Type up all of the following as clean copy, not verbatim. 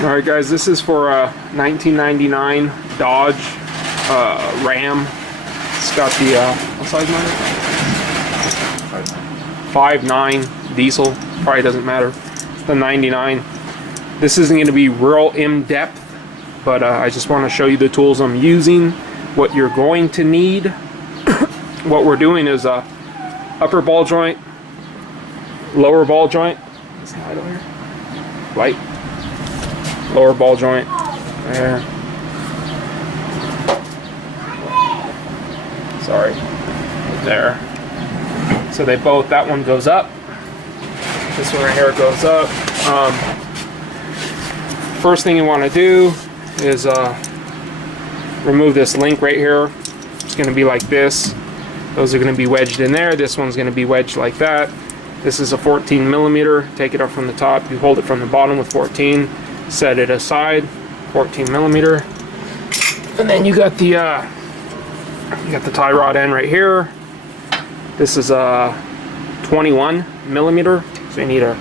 Alright guys, this is for a 1999 Dodge Ram. It's got the, what size motor? 5.9 diesel, probably doesn't matter. The 99. This isn't going to be real in-depth, but I just want to show you the tools I'm using, what you're going to need. What we're doing is upper ball joint, lower ball joint. Is the light over here? Light. Lower ball joint. There. Sorry. There. So they both, that one goes up. This one right here goes up. First thing you want to do is remove this link right here. It's going to be like this. Those are going to be wedged in there. This one's going to be wedged like that. This is a 14 millimeter. Take it up from the top. You hold it from the bottom with 14. Set it aside. 14 millimeter. And then you got the tie rod end right here. This is a 21 millimeter. So you need a,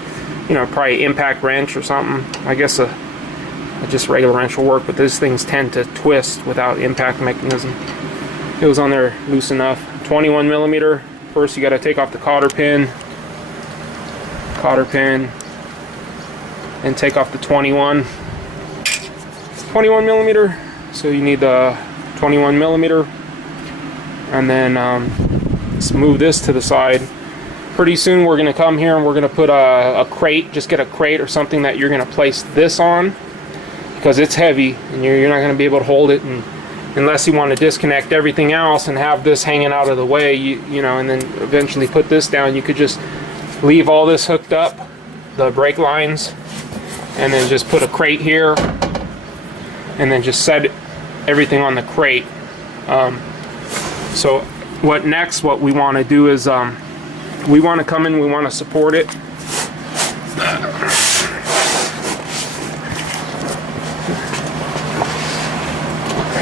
probably impact wrench or something. I guess a just regular wrench will work, but these things tend to twist without impact mechanism. It was on there loose enough. 21 millimeter. First you got to take off the cotter pin, and take off the 21 millimeter. So you need the 21 millimeter, and then let's move this to the side. Pretty soon we're going to come here and we're going to put a crate. Just get a crate or something that you're going to place this on, because it's heavy and you're not going to be able to hold it, and unless you want to disconnect everything else and have this hanging out of the way, and then eventually put this down. You could just leave all this hooked up, the brake lines, and then just put a crate here, and then just set everything on the crate. So what we want to do is we want to come in, we want to support it.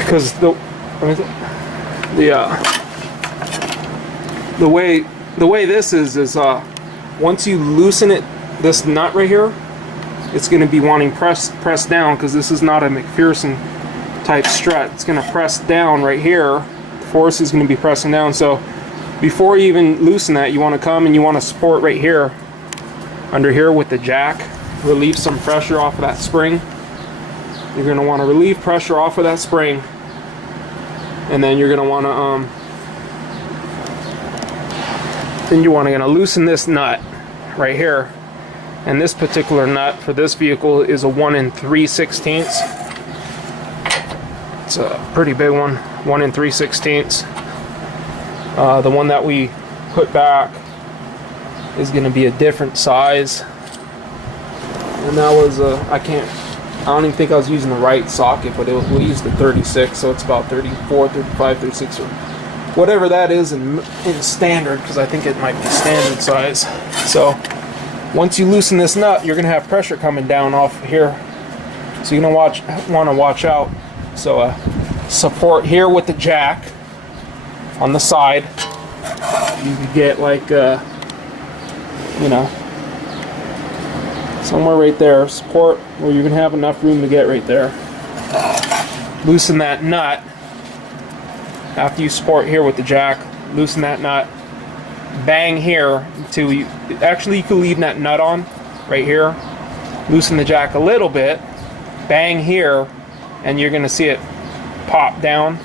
Because the way this is once you loosen it, this nut right here, it's going to be wanting press down, because this is not a McPherson type strut. It's going to press down right here. The force is going to be pressing down. So before you even loosen that, you want to come and you want to support right here, under here with the jack. Relieve some pressure off of that spring. You're going to want to relieve pressure off of that spring. And then you're going to want to loosen this nut right here. And this particular nut for this vehicle is a 1 3/16. It's a pretty big one, 1 3/16. The one that we put back is going to be a different size. And that was I don't even think I was using the right socket, but we used the 36, so it's about 34, 35, 36, or whatever that is in standard, because I think it might be standard size. So once you loosen this nut, you're going to have pressure coming down off here. So you're going to want to watch out. So support here with the jack on the side. You could get like, somewhere right there, support where you're going to have enough room to get right there. Loosen that nut. After you support here with the jack, loosen that nut. Bang here until you could leave that nut on right here. Loosen the jack a little bit. Bang here, and you're going to see it pop down.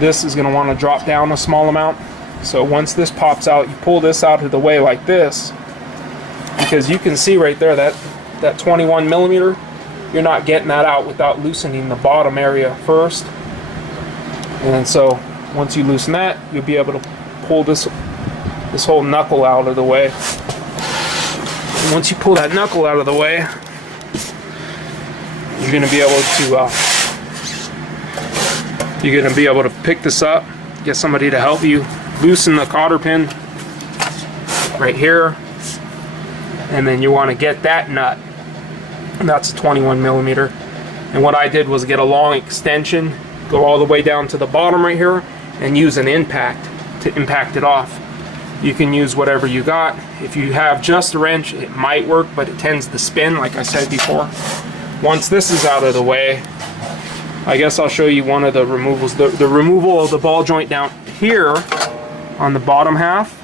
This is going to want to drop down a small amount. So once this pops out, you pull this out of the way like this. Because you can see right there that 21 millimeter, you're not getting that out without loosening the bottom area first. And so once you loosen that, you'll be able to pull this whole knuckle out of the way. And once you pull that knuckle out of the way, you're going to be able to pick this up, get somebody to help you loosen the cotter pin right here. And then you want to get that nut, and that's a 21 millimeter. And what I did was get a long extension, go all the way down to the bottom right here, and use an impact to impact it off. You can use whatever you got. If you have just a wrench, it might work, but it tends to spin, like I said before. Once this is out of the way, I guess I'll show you one of the removals. The removal of the ball joint down here on the bottom half.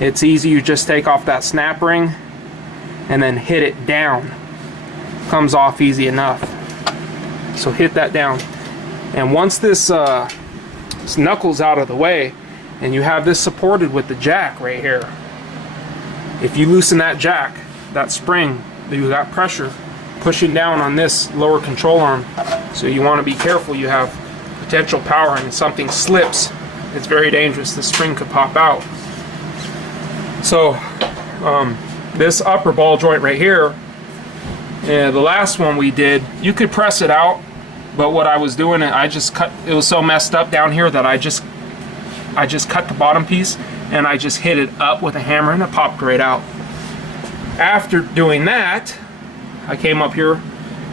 It's easy. You just take off that snap ring and then hit it down. Comes off easy enough. So hit that down. And once this knuckle's out of the way, and you have this supported with the jack right here, if you loosen that jack, that spring, you got pressure pushing down on this lower control arm. So you want to be careful. You have potential power, and if something slips, it's very dangerous. The spring could pop out. So this upper ball joint right here, the last one we did, you could press it out, but what I was doing, I just cut, it was so messed up down here that I just cut the bottom piece and I just hit it up with a hammer and it popped right out. After doing that, I came up here.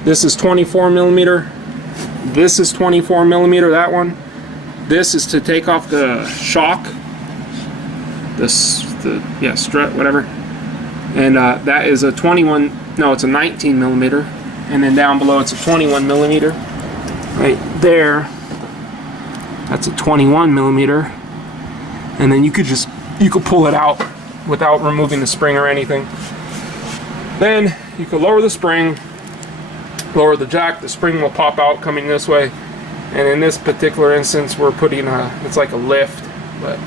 This is 24 millimeter. This is 24 millimeter, that one. This is to take off the shock, the strut, whatever. And that is a 21, no, it's a 19 millimeter. And then down below it's a 21 millimeter. Right there, that's a 21 millimeter. And then you could pull it out without removing the spring or anything. Then you could lower the spring, lower the jack, the spring will pop out coming this way. And in this particular instance, we're putting it's like a lift, but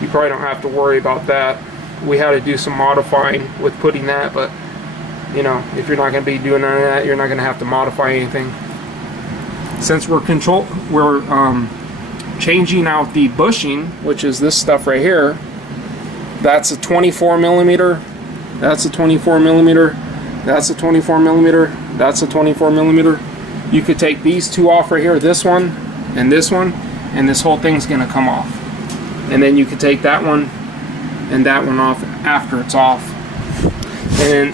you probably don't have to worry about that. We had to do some modifying with putting that, but you know, if you're not going to be doing none of that, you're not going to have to modify anything. Since we're changing out the bushing, which is this stuff right here, that's a 24 millimeter, that's a 24 millimeter, that's a 24 millimeter, that's a 24 millimeter. You could take these two off right here, this one, and this whole thing's gonna come off. And then you could take that one and that one off after it's off. And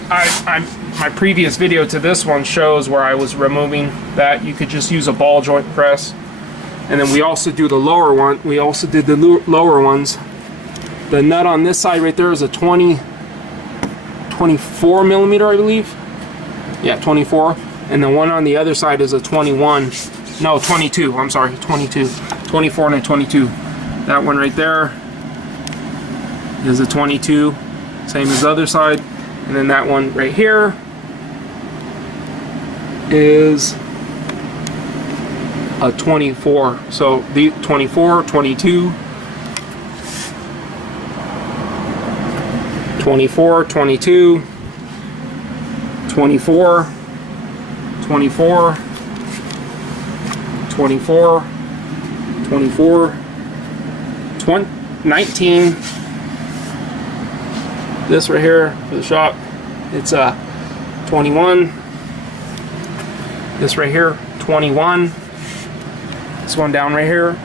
my previous video to this one shows where I was removing that. You could just use a ball joint press. And then we also do the lower one. We also did the lower ones. The nut on this side right there is a 24 millimeter, I believe. Yeah, 24. And the one on the other side is a 22. I'm sorry, 22. 24 and a 22. That one right there is a 22, same as the other side. And then that one right here is a 24. So the 24, 22, 24, 22, 24, 24, 24, 24, 19. This right here for the shop, it's a 21. This right here, 21. This one down right here,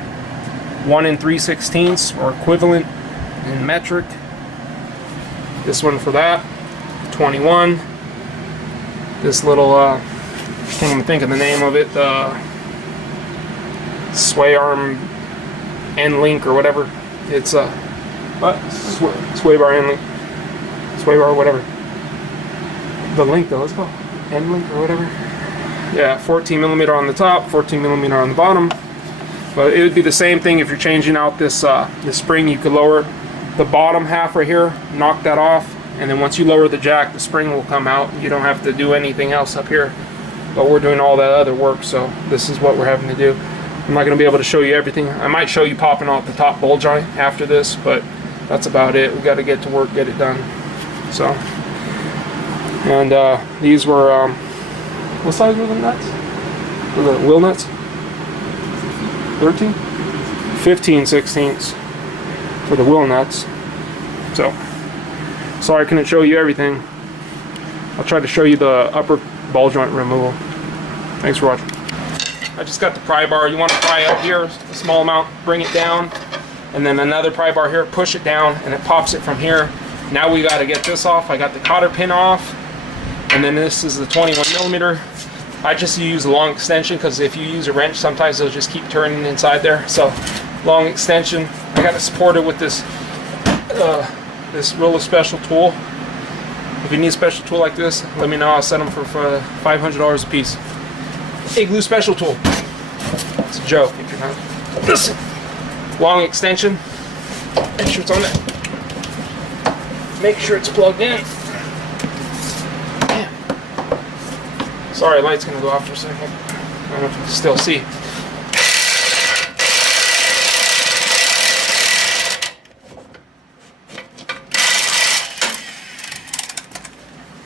1 3/16 or equivalent in metric. This one for that, 21. This little, can't even think of the name of it, the sway arm end link or whatever. It's a sway bar end link, sway bar whatever. The link though, let's go end link or whatever. Yeah, 14 millimeter on the top, 14 millimeter on the bottom. But it would be the same thing if you're changing out this spring. You could lower the bottom half right here, knock that off, and then once you lower the jack, the spring will come out. You don't have to do anything else up here. But we're doing all that other work, so this is what we're having to do. I'm not going to be able to show you everything. I might show you popping off the top bowl joint after this, but that's about it. We got to get to work, get it done. So, and these were, what size were the nuts? Were the wheel nuts? 13? 15/16 for the wheel nuts. So, sorry I couldn't show you everything. I'll try to show you the upper ball joint removal. Thanks for watching. I just got the pry bar. You want to pry up here a small amount, bring it down, and then another pry bar here, push it down, and it pops it from here. Now we got to get this off. I got the cotter pin off, and then this is the 21 millimeter. I just use a long extension because if you use a wrench, sometimes it'll just keep turning inside there. So long extension. I got it supported with this this roller special tool. If you need a special tool like this, let me know. I'll sell them for $500 a piece. Igloo special tool. It's a joke if you're not. Listen. Long extension. Make sure it's on there. Make sure it's plugged in. Man. Sorry, light's gonna go off for a second. I don't know if you can still see.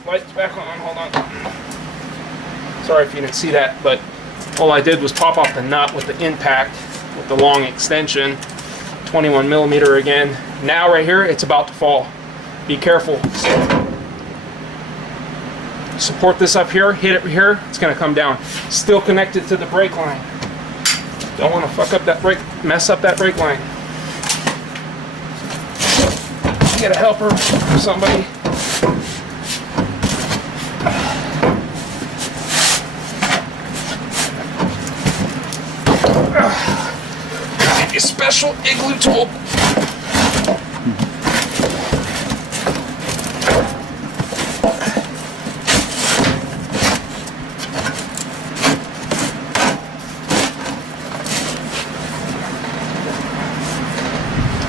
Light's back on, hold on. Sorry if you didn't see that, but all I did was pop off the nut with the impact with the long extension. 21 millimeter again. Now right here, it's about to fall. Be careful. Support this up here, hit it here, it's gonna come down. Still connected to the brake line. Don't wanna fuck up that brake, mess up that brake line. Get a helper or somebody. A special igloo tool.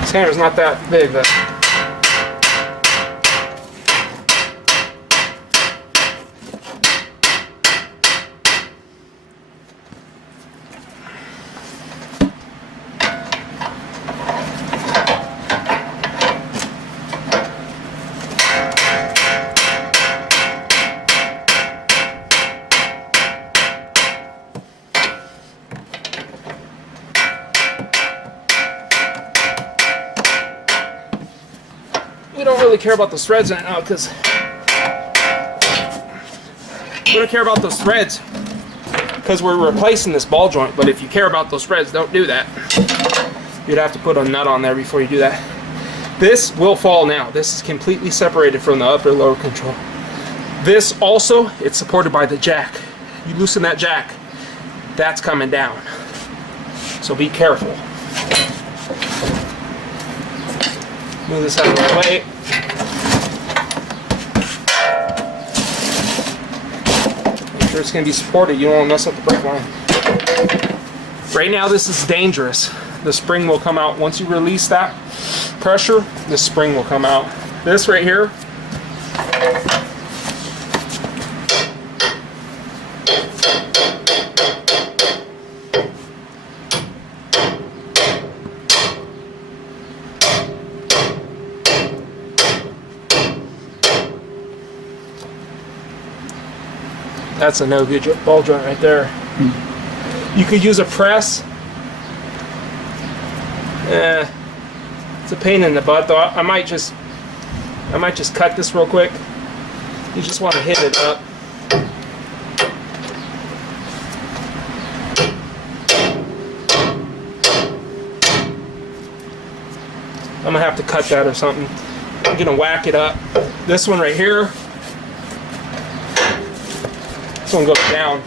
This hammer's not that big, though. We don't really care about those threads right now because we don't care about those threads because we're replacing this ball joint. But if you care about those threads, don't do that. You'd have to put a nut on there before you do that. This will fall now. This is completely separated from the upper lower control. This also, it's supported by the jack. You loosen that jack, that's coming down. So be careful. Move this out of the way. Make sure it's going to be supported. You don't want to mess up the brake line. Right now this is dangerous. The spring will come out. Once you release that pressure, the spring will come out. This right here, that's a no good ball joint right there. You could use a press. It's a pain in the butt though. I might just cut this real quick. You just want to hit it up. I'm gonna have to cut that or something. I'm gonna whack it up. This one right here, this one goes down.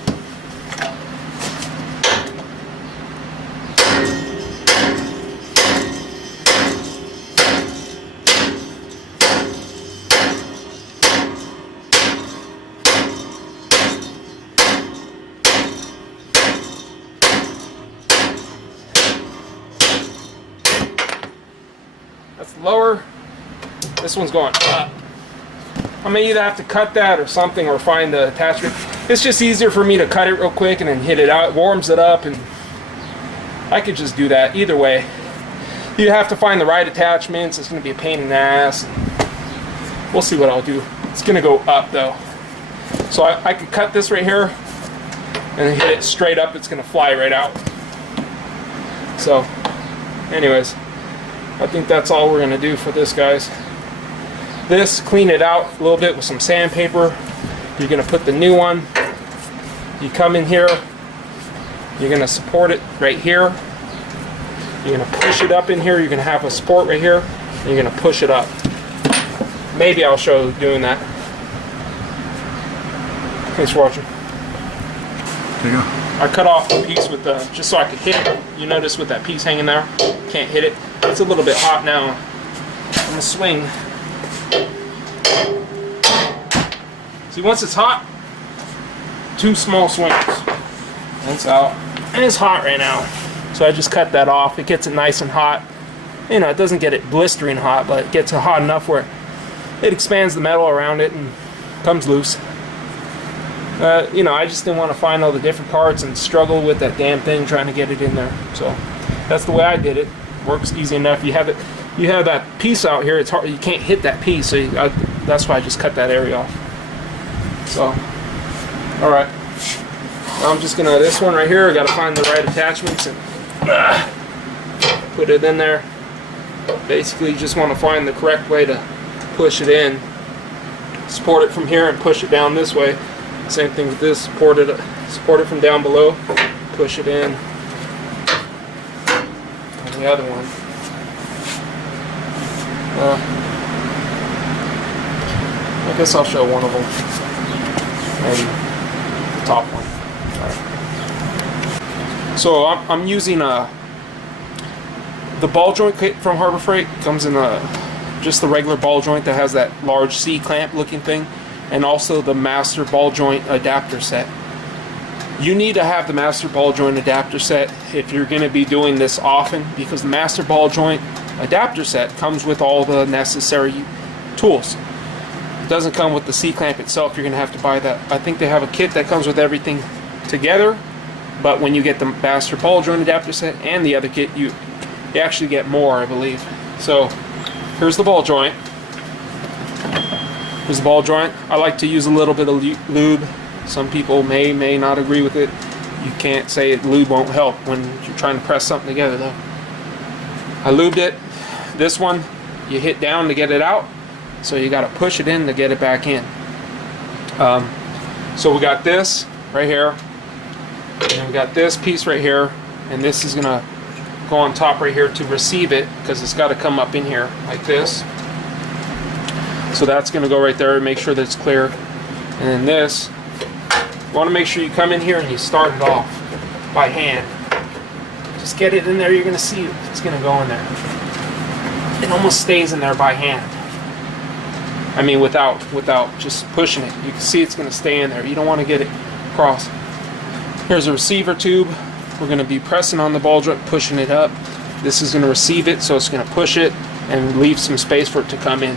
That's lower. This one's going up. I may either have to cut that or something, or find the attachment. It's just easier for me to cut it real quick and then hit it out. It warms it up, and I could just do that. Either way, you have to find the right attachments. It's going to be a pain in the ass. We'll see what I'll do. It's going to go up though, so I could cut this right here and hit it straight up. It's going to fly right out. So, anyways, I think that's all we're going to do for this, guys. This, clean it out a little bit with some sandpaper. You're going to put the new one. You come in here. You're going to support it right here. You're going to push it up in here. You're going to have a support right here. And you're going to push it up. Maybe I'll show you doing that. Thanks for watching. There you go. I cut off the piece with the, just so I could hit it. You notice with that piece hanging there, can't hit it. It's a little bit hot now. I'm gonna swing. See, once it's hot, 2 small swings. And it's out. And it's hot right now. So I just cut that off. It gets it nice and hot. You know, it doesn't get it blistering hot, but it gets it hot enough where it expands the metal around it and comes loose. You know, I just didn't want to find all the different parts and struggle with that damn thing trying to get it in there. So that's the way I did it. Works easy enough. You have that piece out here. It's hard. You can't hit that piece, so that's why I just cut that area off. So, all right. Now I'm just gonna this one right here. I gotta find the right attachments and put it in there. Basically, you just want to find the correct way to push it in. Support it from here and push it down this way. Same thing with this. Support it from down below. Push it in. And the other one. I guess I'll show one of them. And the top one. Right. So I'm using the ball joint kit from Harbor Freight. Comes in just the regular ball joint that has that large C-clamp looking thing, and also the master ball joint adapter set. You need to have the master ball joint adapter set if you're going to be doing this often, because the master ball joint adapter set comes with all the necessary tools. It doesn't come with the C-clamp itself. You're going to have to buy that. I think they have a kit that comes with everything together, but when you get the master ball joint adapter set and the other kit, you actually get more, I believe. So here's the ball joint. Here's the ball joint. I like to use a little bit of lube. Some people may not agree with it. You can't say lube won't help when you're trying to press something together though. I lubed it. This one, you hit down to get it out, so you got to push it in to get it back in. So we got this right here, and we got this piece right here, and this is gonna go on top right here to receive it, because it's got to come up in here like this. So that's going to go right there and make sure that it's clear. And then this, you want to make sure you come in here and you start it off by hand. Just get it in there. You're going to see it's going to go in there. It almost stays in there by hand. I mean, without just pushing it. You can see it's going to stay in there. You don't want to get it across. Here's a receiver tube. We're going to be pressing on the ball joint, pushing it up. This is going to receive it, so it's going to push it and leave some space for it to come in.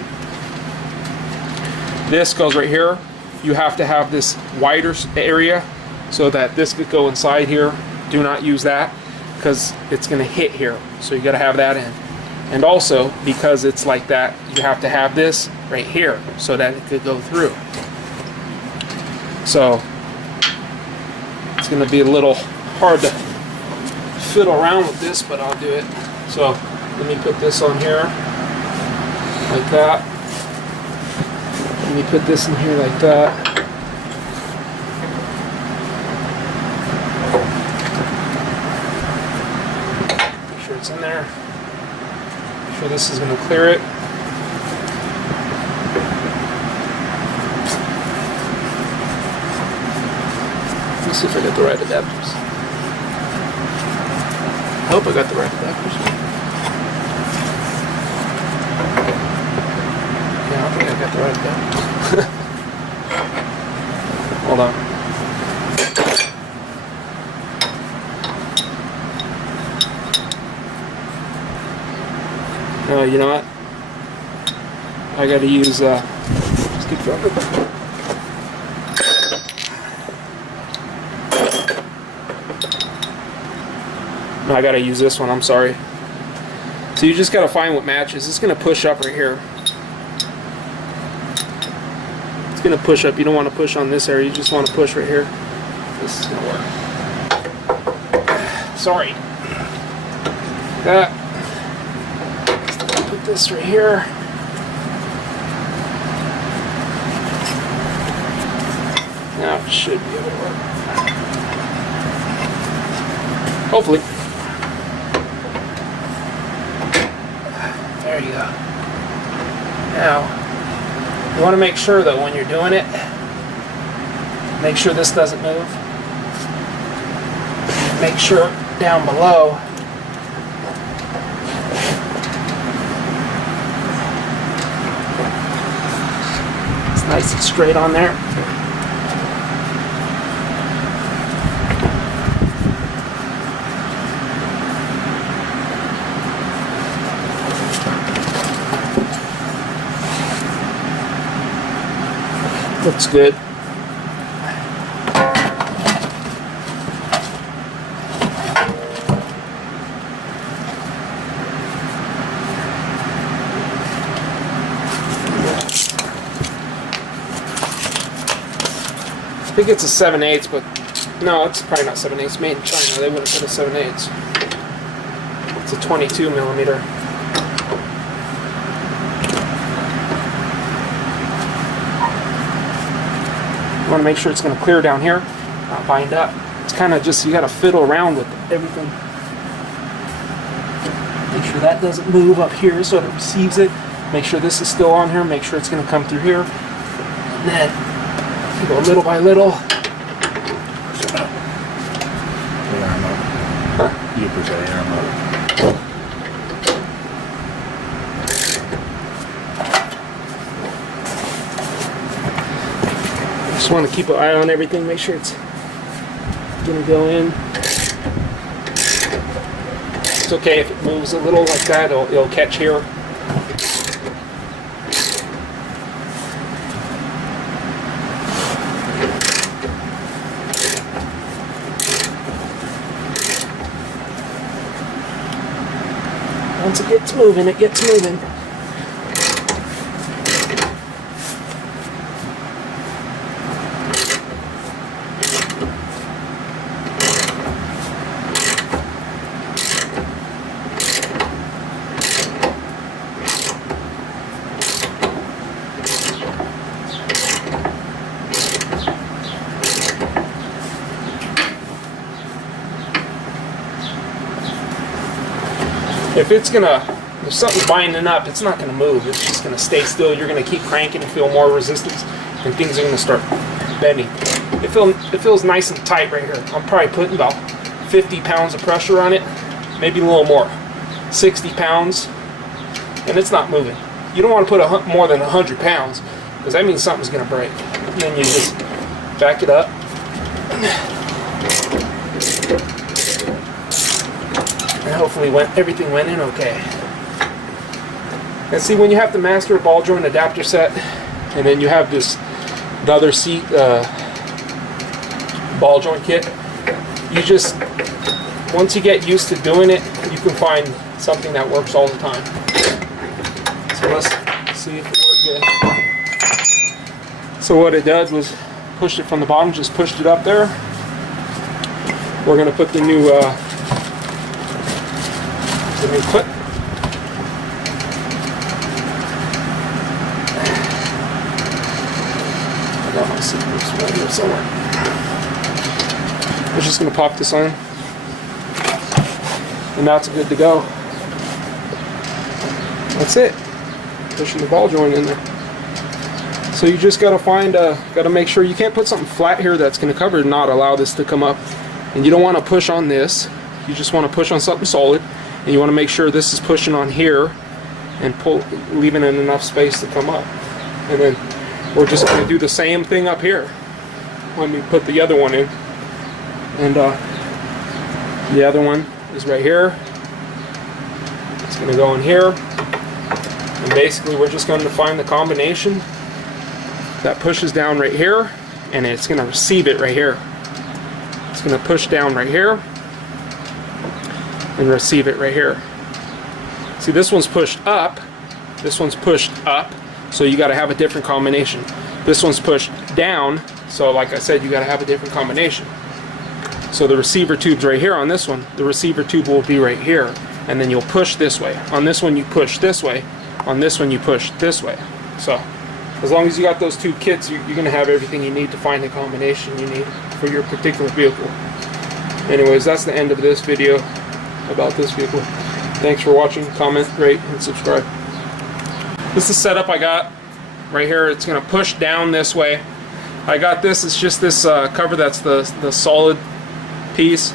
This goes right here. You have to have this wider area so that this could go inside here. Do not use that because it's going to hit here. So you got to have that in. And also, because it's like that, you have to have this right here so that it could go through. So it's going to be a little hard to fiddle around with this, but I'll do it. So let me put this on here like that. Let me put this in here like that. Make sure it's in there. Make sure this is going to clear it. Let's see if I got the right adapters. I hope I got the right adapters. Yeah, I think I got the right adapters. Hold on. No, you know what? I gotta use, just keep going. No, I gotta use this one, I'm sorry. So you just gotta find what matches. It's gonna push up right here. It's gonna push up. You don't want to push on this area, you just want to push right here. This is gonna work. Sorry. That. Put this right here. Now it should be able to work. Hopefully. There you go. Now, you want to make sure though when you're doing it, make sure this doesn't move. Make sure down below It's nice and straight on there. Looks good. I think it's a 7/8, but no, it's probably not 7/8. Made in China. They wouldn't put a 7/8. It's a 22 millimeter. You want to make sure it's going to clear down here, not bind up. It's kind of just, you got to fiddle around with everything. Make sure that doesn't move up here so it receives it. Make sure this is still on here. Make sure it's going to come through here. And then you go little by little. Push it up. The arm up. Huh? You push the arm up. Just want to keep an eye on everything. Make sure it's going to go in. It's okay if it moves a little like that. It'll catch here. Once it gets moving, it gets moving. If something's binding up, it's not gonna move. It's just gonna stay still. You're gonna keep cranking and feel more resistance, and things are gonna start bending. It feels nice and tight right here. I'm probably putting about 50 pounds of pressure on it, maybe a little more, 60 pounds, and it's not moving. You don't want to put more than 100 pounds, because that means something's gonna break. And then you just back it up. And hopefully everything went in okay. And see, when you have the master ball joint adapter set, and then you have the other seat ball joint kit, you just, once you get used to doing it, you can find something that works all the time. So let's see if it worked good. So what it did was pushed it from the bottom, just pushed it up there. We're going to put the new clip. I got my scissors right here somewhere. We're just going to pop this on, and now it's good to go. That's it. Pushing the ball joint in there. So you just got to got to make sure you can't put something flat here that's going to cover and not allow this to come up. And you don't want to push on this. You just want to push on something solid. And you want to make sure this is pushing on here and leaving it enough space to come up. And then we're just going to do the same thing up here when we put the other one in. And the other one is right here. It's going to go in here. And basically we're just going to find the combination that pushes down right here, and it's going to receive it right here. It's going to push down right here and receive it right here. See, this one's pushed up, this one's pushed up, so you got to have a different combination. This one's pushed down, so like I said, you got to have a different combination. So the receiver tube's right here on this one. The receiver tube will be right here, and then you'll push this way. On this one you push this way. On this one you push this way. So as long as you got those two kits, you're going to have everything you need to find the combination you need for your particular vehicle. Anyways, that's the end of this video about this vehicle. Thanks for watching. Comment, rate, and subscribe. This is the setup I got right here. It's going to push down this way. I got this. It's just this cover that's the solid piece.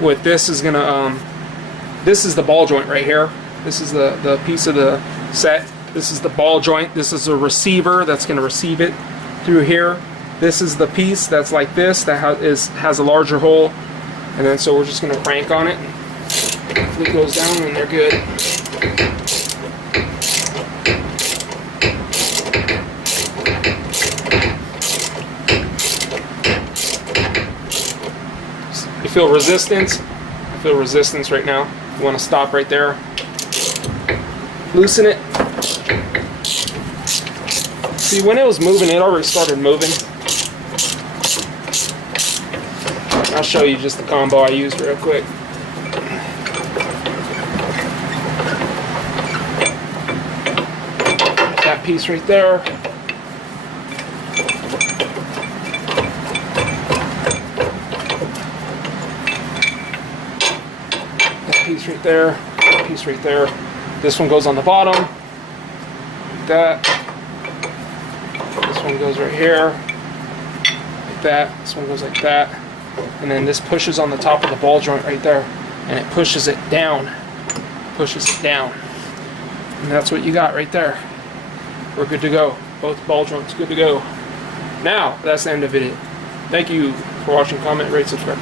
With this is going to this is the ball joint right here. This is the piece of the set. This is the ball joint. This is a receiver that's going to receive it through here. This is the piece that's like this that has a larger hole. And then so we're just going to crank on it. It goes down and they're good. You feel resistance? I feel resistance right now. You want to stop right there. Loosen it. See, when it was moving, it already started moving. I'll show you just the combo I used real quick. That piece right there. That piece right there. That piece right there. This one goes on the bottom. Like that. This one goes right here. Like that. This one goes like that. And then this pushes on the top of the ball joint right there. And it pushes it down. Pushes it down. And that's what you got right there. We're good to go. Both ball joints good to go. Now, that's the end of the video. Thank you for watching, comment, rate, subscribe.